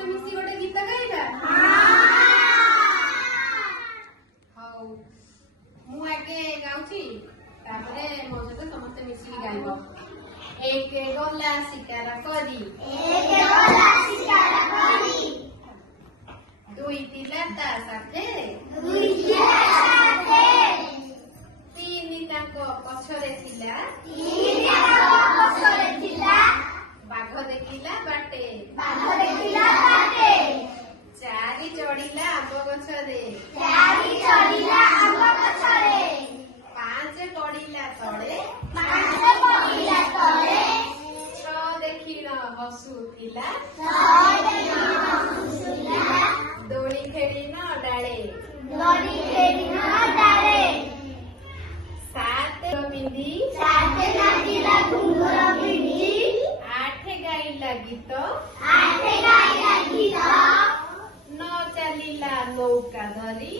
समस्त मिसी गोटे गीत गाइबा हाउ मु आगे गाउची तापरे मो सहित समस्त मिसी गाइबो एक गला शिकार करी दुई तिला ता साथे तीन ताको पछरे थिला बाघ देखिला बाटे चारि चढ़िला आंब गछरे पांच पड़िला तळे छ देखिन हसुथिला दोड़ी खेलिन डाले सात पिंधी आठ गाइला गीत न चलिला नौका धरी